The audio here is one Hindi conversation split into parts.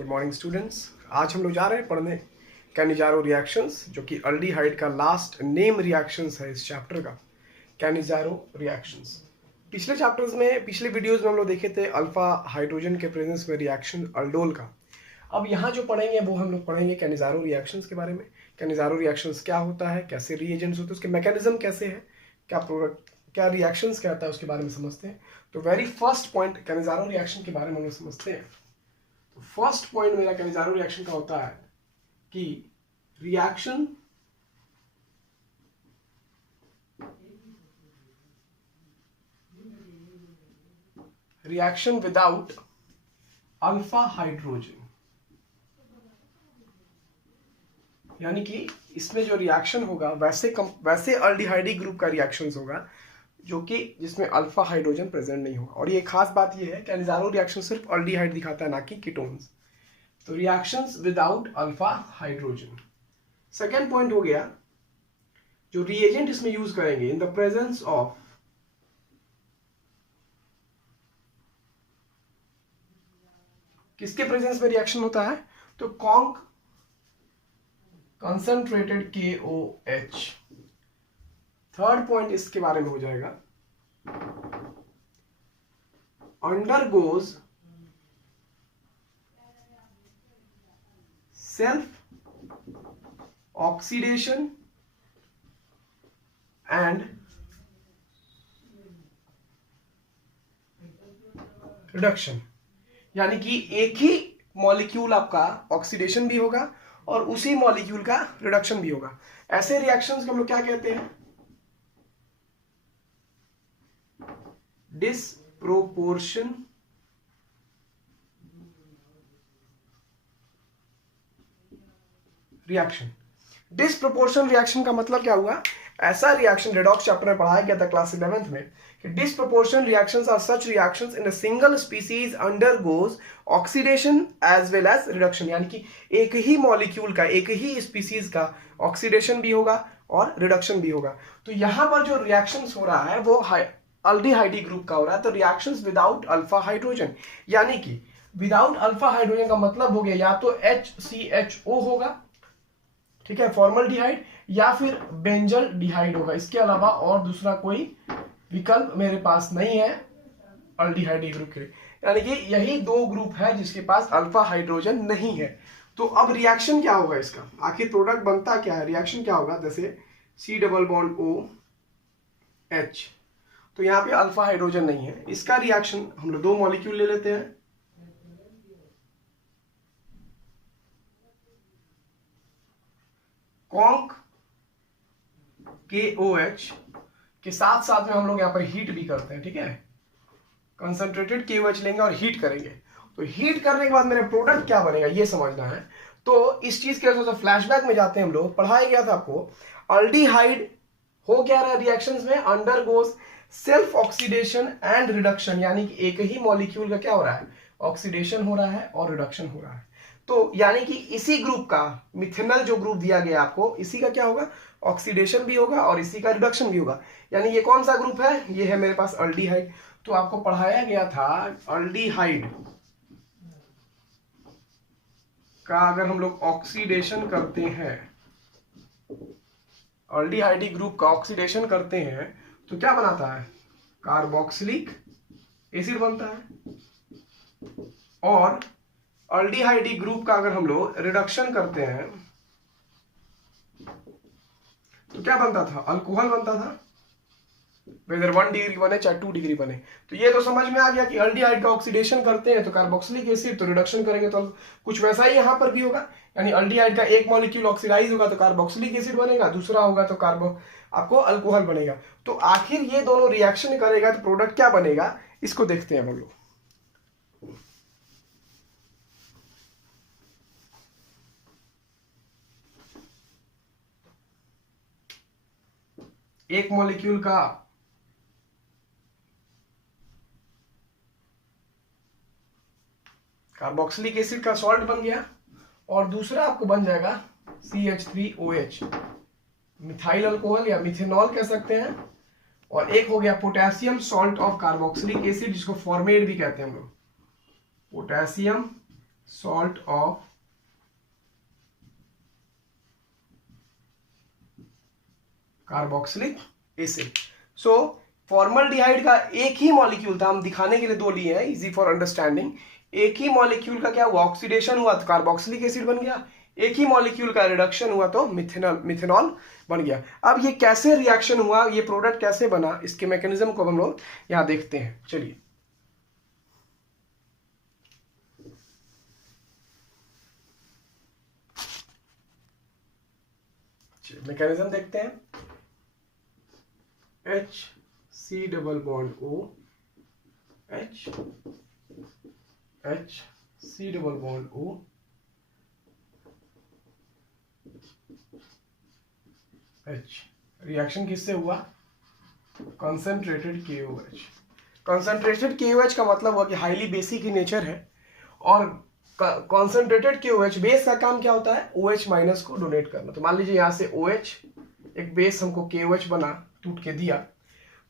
Good morning students. आज हम लोग जा रहे हैं पढ़ने कैनिजारो रिएक्शंस, जो कि अल्डिहाइड का लास्ट नेम रिएक्शंस है इस चैप्टर का, कैनिजारो रिएक्शंस। पिछले चैप्टर्स में, पिछले वीडियोस में हम लोग देखे थे अल्फा हाइड्रोजन के प्रेजेंस में रिएक्शन अल्डोल का। अब यहाँ जो पढ़ेंगे वो हम लोग पढ़ेंगे कैनिजारो रिएक्शंस के बारे में। कैनिजारो रिएक्शंस क्या होता है, कैसे रिएजेंट्स होते हैं, उसके मैकेनिज्म कैसे है, क्या प्रोडक्ट, क्या रिएक्शंस क्या होता है, उसके बारे में समझते हैं। तो very first point Cannizzaro reaction के बारे में हम लोग समझते हैं। तो फर्स्ट पॉइंट मेरा कैनिजारो रिएक्शन का होता है कि रिएक्शन विदाउट अल्फा हाइड्रोजन, यानी कि इसमें जो रिएक्शन होगा वैसे अल्डिहाइडी ग्रुप का रिएक्शंस होगा जो कि जिसमें अल्फा हाइड्रोजन प्रेजेंट नहीं होगा। और ये खास बात ये है, कैनिजारो रिएक्शन सिर्फ अल्डिहाइड दिखाता है, ना कि कीटोन्स। तो reactions without alpha hydrogen. Second point हो गया, जो रिएजेंट इसमें यूज करेंगे इन द प्रेजेंस ऑफ किसके प्रेजेंस में रिएक्शन होता है, तो कंसंट्रेटेड KOH। थर्ड पॉइंट इसके बारे में हो जाएगा, undergoes self oxidation and reduction, यानी कि एक ही मॉलिक्यूल आपका ऑक्सीडेशन भी होगा और उसी मॉलिक्यूल का रिडक्शन भी होगा। ऐसे रिएक्शंस को हम लोग क्या कहते हैं, डिसप्रोपोर्शन रिएक्शन। डिसप्रोपोर्शन रिएक्शन का मतलब क्या हुआ, ऐसा रिएक्शन रेडॉक्स चैप्टर में पढ़ाया गया था क्लास 11th में कि disproportion reactions are such reactions in a single species undergoes oxidation as well as reduction, यानी कि एक ही मॉलिक्यूल का, एक ही स्पीसीज का ऑक्सीडेशन भी होगा और रिडक्शन भी होगा। तो यहां पर जो रिएक्शंस हो रहा है वो अल्डिहाइडी ग्रुप का हो रहा है। तो रिएक्शंस विदाउट अल्फा हाइड्रोजन, यानी कि विदाउट अल्फा हाइड्रोजन का मतलब हो गया या तो HCHO होगा, ठीक है, फॉर्मल्डिहाइड, या फिर बेंजल डिहाइड होगा। इसके अलावा और दूसरा कोई विकल्प मेरे पास नहीं है अल्डिहाइडी ग्रुप के लिए, यानी कि यही दो ग्रुप है जिसके पास अल्फा हाइड्रोजन नहीं है। तो अब रिएक्शन क्या होगा इसका, आखिर प्रोडक्ट बनता क्या है, रिएक्शन क्या होगा, जैसे C डबल बॉन्ड OH, तो यहाँ पे अल्फा हाइड्रोजन नहीं है, इसका रिएक्शन हम लोग दो मॉलिक्यूल ले लेते हैं, कॉन्क KOH के साथ साथ में हम लोग यहाँ पर हीट भी करते हैं, ठीक है, कंसंट्रेटेड KOH लेंगे और हीट करेंगे। तो हीट करने के बाद मेरा प्रोडक्ट क्या बनेगा ये समझना है। तो इस चीज के वजह से फ्लैशबैक में जाते हैं हम लोग, पढ़ाया गया था आपको, अल्डिहाइड हो क्या रहा है रिएक्शंस में, undergoes self oxidation and reduction, यानी कि एक ही मॉलिक्यूल का क्या हो रहा है, ऑक्सीडेशन हो रहा है और रिडक्शन हो रहा है। तो यानी कि इसी ग्रुप का मिथेनल जो ग्रुप दिया गया आपको, इसी का क्या होगा, ऑक्सीडेशन भी होगा और इसी का रिडक्शन भी होगा। यानी ये कौन सा ग्रुप है, ये है मेरे पास अल्डिहाइड। तो आपको पढ़ाया गया था अल्डिहाइड का अगर हम लोग ऑक्सीडेशन करते हैं, अल्डिहाइडी ग्रुप का ऑक्सीडेशन करते हैं तो क्या बनाता है, कार्बोक्सिलिक एसिड बनता है। और अल्डिहाइडी ग्रुप का अगर हम लोग रिडक्शन करते हैं तो क्या बनता था, अल्कोहल बनता था, वेदर 1 डिग्री बने चाहे 2 डिग्री बने। तो ये तो समझ में आ गया कि अल्डिहाइड का ऑक्सीडेशन करते हैं तो कार्बोक्सिलिक एसिड, तो रिडक्शन करेंगे तो कुछ वैसा ही यहां पर भी होगा, यानी अल्डिहाइड का एक मॉलिक्यूल ऑक्सीडाइज होगा तो कार्बोक्सिलिक एसिड बनेगा, दूसरा होगा तो आपको अल्कोहल बनेगा। तो आखिर ये दोनों रिएक्शन करेगा तो प्रोडक्ट क्या बनेगा, इसको देखते हैं हम लोग। एक मॉलिक्यूल का कार्बोक्सिलिक एसिड का सॉल्ट बन गया और दूसरा आपको बन जाएगा CH3OH, मिथाइल अल्कोहल या मिथेनॉल कह सकते हैं। और एक हो गया potassium salt of carboxylic acid, जिसको फॉर्मेट भी कहते हैं हम लोग, potassium salt of carboxylic acid. So formaldehyde का एक ही मॉलिक्यूल था, हम दिखाने के लिए दो लिए हैं, इजी फॉर अंडरस्टैंडिंग। एक ही मॉलिक्यूल का क्या हुआ, ऑक्सीडेशन हुआ तो कार्बोक्सिलिक एसिड बन गया, एक ही मॉलिक्यूल का रिडक्शन हुआ तो मिथेनॉल बन गया। अब ये कैसे रिएक्शन हुआ, ये प्रोडक्ट कैसे बना, इसके मैकेनिज्म को हम लोग यहां देखते हैं। चलिए मैकेनिज्म देखते हैं। H C double bond O H H C double bond O H। Reaction किससे हुआ, कंसंट्रेटेड KOH। कंसंट्रेटेड KOH का मतलब हुआ कि हाईली बेसिक in नेचर है, और कॉन्सेंट्रेटेड KOH बेस का काम क्या होता है, OH माइनस को डोनेट करना। तो मान लीजिए यहां से OH एक बेस हमको KOH बना टूट के दिया,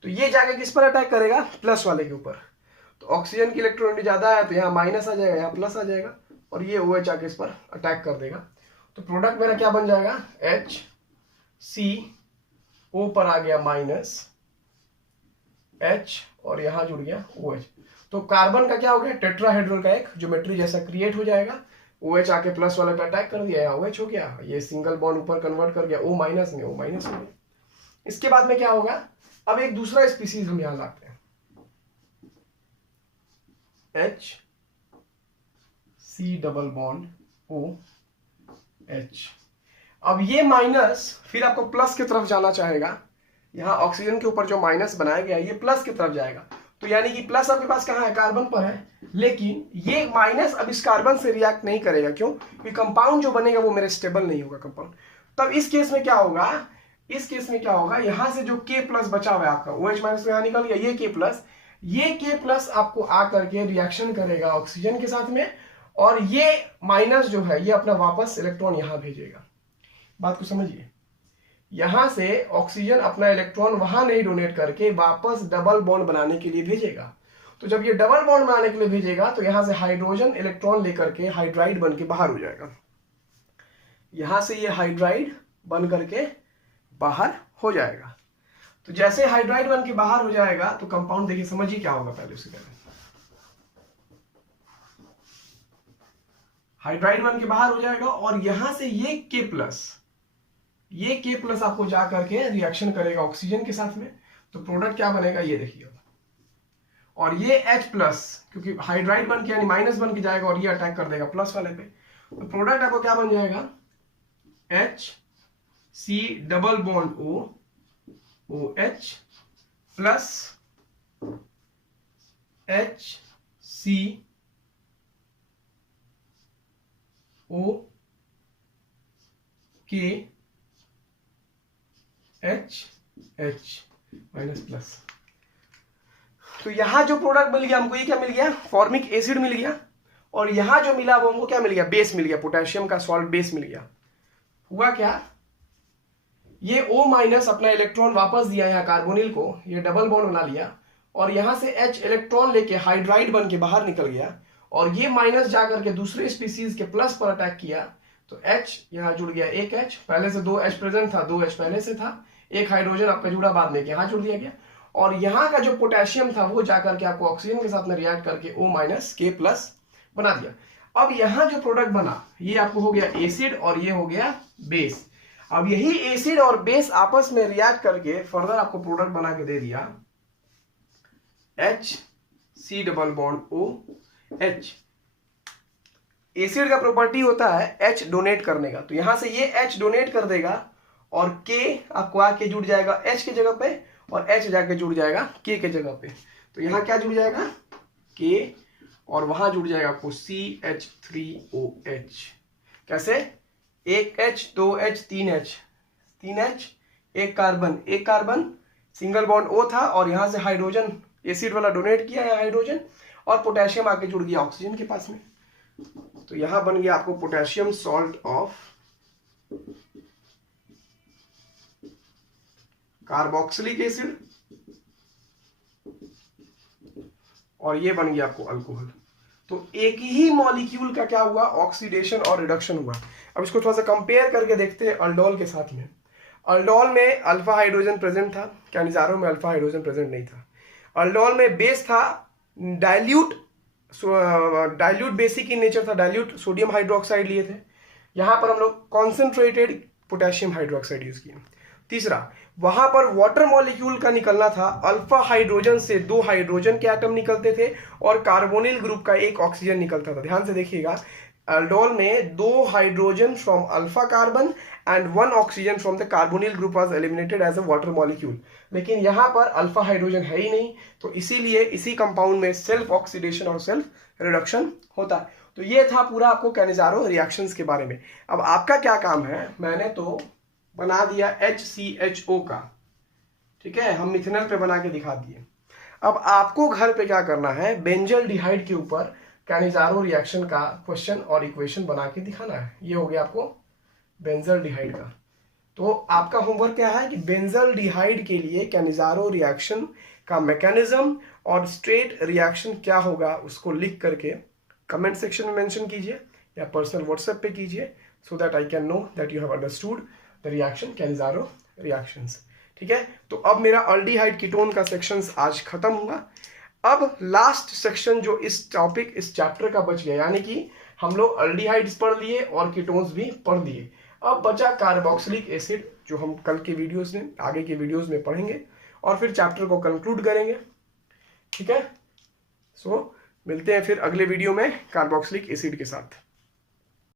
तो ये जाके किस पर अटैक करेगा, प्लस वाले के ऊपर। तो ऑक्सीजन की इलेक्ट्रॉनिटी ज्यादा है तो यहाँ माइनस आ जाएगा, यहाँ प्लस आ जाएगा, और ये OH आके इस पर अटैक कर देगा। तो प्रोडक्ट मेरा क्या बन जाएगा, HCO पर आ गया माइनस H, और यहां जुड़ गया OH। तो कार्बन का क्या हो गया, टेट्राहेड्रल का एक ज्योमेट्री जैसा क्रिएट हो जाएगा। OH आके प्लस वाले पे अटैक कर दिया, यहाँ OH हो गया, ये सिंगल बॉन्ड ऊपर कन्वर्ट कर गया O माइनस में, O माइनस हो गया। इसके बाद में क्या होगा, अब एक दूसरा स्पीसीज हम यहां लाते हैं, H C double bond O H। अब ये माइनस फिर आपको प्लस की तरफ जाना चाहेगा, यहां ऑक्सीजन के ऊपर जो माइनस बनाया गया ये प्लस की तरफ जाएगा। तो यानी कि प्लस आपके पास कहां है, कार्बन पर है, लेकिन ये माइनस अब इस कार्बन से रिएक्ट नहीं करेगा। क्यों, क्योंकि कंपाउंड जो बनेगा वो मेरे स्टेबल नहीं होगा कंपाउंड। तब इस केस में क्या होगा, इस केस में क्या होगा, यहां से जो K प्लस बचा हुआ है आपका, OH माइनस में यहां निकल गया, ये K प्लस आपको आकर के रिएक्शन करेगा ऑक्सीजन के साथ में, और ये माइनस जो है ये अपना वापस इलेक्ट्रॉन यहां भेजेगा। बात को समझिए, यहां से ऑक्सीजन अपना इलेक्ट्रॉन वहां नहीं डोनेट करके वापस डबल बॉन्ड बनाने के लिए भेजेगा। तो जब ये डबल बॉन्ड बनाने के लिए भेजेगा तो यहां से हाइड्रोजन इलेक्ट्रॉन लेकर के हाइड्राइड बन के बाहर हो जाएगा, यहां से ये हाइड्राइड बन करके बाहर हो जाएगा। तो जैसे हाइड्राइड बन के बाहर हो जाएगा तो कंपाउंड देखिए, समझिए क्या होगा, पहले उससे पहले हाइड्राइड बन के बाहर हो जाएगा, और यहां से ये K प्लस आपको जा करके रिएक्शन करेगा ऑक्सीजन के साथ में। तो प्रोडक्ट क्या बनेगा, ये देखिए, और ये H प्लस, क्योंकि हाइड्राइड बन के यानी माइनस बन के जाएगा, और ये अटैक कर देगा प्लस वाले पे। तो प्रोडक्ट आपको क्या बन जाएगा, H C double bond O OH plus H C O K H minus plus. तो यहां जो प्रोडक्ट मिल गया हमको, ये क्या मिल गया, फॉर्मिक एसिड मिल गया, और यहां जो मिला वो हमको क्या मिल गया, बेस मिल गया, पोटेशियम का सॉल्ट बेस मिल गया। हुआ क्या, ये O माइनस अपना इलेक्ट्रॉन वापस दिया यहाँ कार्बोनिल को, ये डबल बॉन्ड बना लिया, और यहां से H इलेक्ट्रॉन लेके हाइड्राइड बन के बाहर निकल गया, और ये माइनस जाकर के दूसरे स्पीसीज के प्लस पर अटैक किया। तो H यहां जुड़ गया, एक H, पहले से 2 H प्रेजेंट था, 2 H पहले से था, एक हाइड्रोजन आपका जुड़ा बाद में यहां जुड़ दिया गया, और यहां का जो पोटेशियम था वो जाकर के आपको ऑक्सीजन के साथ में रिएक्ट करके O माइनस K प्लस बना दिया। अब यहां जो प्रोडक्ट बना ये आपको हो गया एसिड, और ये हो गया बेस। अब यही एसिड और बेस आपस में रिएक्ट करके फर्दर आपको प्रोडक्ट बना के दे दिया H C double bond O H। Acid का प्रॉपर्टी होता है H डोनेट करने का, तो यहां से ये H डोनेट कर देगा, और K आपको आके जुड़ जाएगा H की जगह पे, और H जाके जुड़ जाएगा K के जगह पे। तो यहां क्या जुड़ जाएगा, K, और वहां जुड़ जाएगा आपको CH3OH। कैसे, एक H, 2H, 3H, 3H, एक कार्बन सिंगल बॉन्ड O था, और यहां से हाइड्रोजन एसिड वाला डोनेट किया है हाइड्रोजन, और पोटेशियम आके जुड़ गया ऑक्सीजन के पास में। तो यहां बन गया आपको potassium salt of carboxylic acid, और ये बन गया आपको अल्कोहल। तो एक ही मॉलिक्यूल का क्या हुआ, ऑक्सीडेशन और रिडक्शन हुआ। अब इसको थोड़ा सा कंपेयर करके देखते हैं अल्डोल के साथ में। अल्डोल में अल्फा हाइड्रोजन प्रेजेंट था, कैनिजारो में अल्फा हाइड्रोजन प्रेजेंट नहीं था। अल्डोल में बेस था dilute, dilute basic in nature था, डाइल्यूट सोडियम हाइड्रोक्साइड लिए थे। यहां पर हम लोग कॉन्सेंट्रेटेड पोटेशियम हाइड्रोक्साइड यूज किए। तीसरा, वहां पर वाटर मॉलिक्यूल का निकलना था, अल्फा हाइड्रोजन से 2 हाइड्रोजन के एटम निकलते थे और कार्बोनिल ग्रुप का 1 ऑक्सीजन निकलता था। ध्यान से देखिएगा, अल्डोल में 2 hydrogen from alpha carbon and 1 oxygen from the carbonyl group was eliminated as a water molecule. लेकिन यहां पर अल्फा हाइड्रोजन है ही नहीं, तो इसीलिए इसी कंपाउंड में सेल्फ ऑक्सीडेशन और सेल्फ रिडक्शन होता है। तो ये था पूरा आपको कैनिजारो रिएक्शंस के बारे में। अब आपका क्या काम है, मैंने तो बना दिया HCHO का, ठीक है, हम मिथेनॉल पे बना के दिखा दिए। अब आपको घर पे क्या करना है, बेंजल डिहाइड के ऊपर कैनिजारो रिएक्शन का क्वेश्चन और इक्वेशन बना के दिखाना है। ये हो गया आपको बेंजल डिहाइड का। तो आपका होमवर्क क्या है कि बेंजल डिहाइड के लिए कैनिजारो रिएक्शन का मैकेनिज्म और स्ट्रेट रिएक्शन क्या होगा उसको लिख करके कमेंट सेक्शन में मेंशन कीजिए या पर्सनल व्हाट्सएप पे कीजिए, so that I can know that you have understood the reaction Cannizzaro reactions. ठीक है, तो अब मेरा अल्डिहाइड कीटोन का सेक्शंस आज खत्म हुआ। अब लास्ट सेक्शन जो इस टॉपिक इस चैप्टर का बच गया, यानी कि हम लोग अल्डिहाइड्स पढ़ लिए और कीटोन्स भी पढ़ लिए। अब बचा कार्बोक्सिलिक एसिड, जो हम कल के वीडियोस में, आगे के वीडियोस में पढ़ेंगे और फिर चैप्टर को कंक्लूड करेंगे। ठीक है, सो मिलते हैं फिर अगले वीडियो में कार्बोक्सिलिक एसिड के साथ।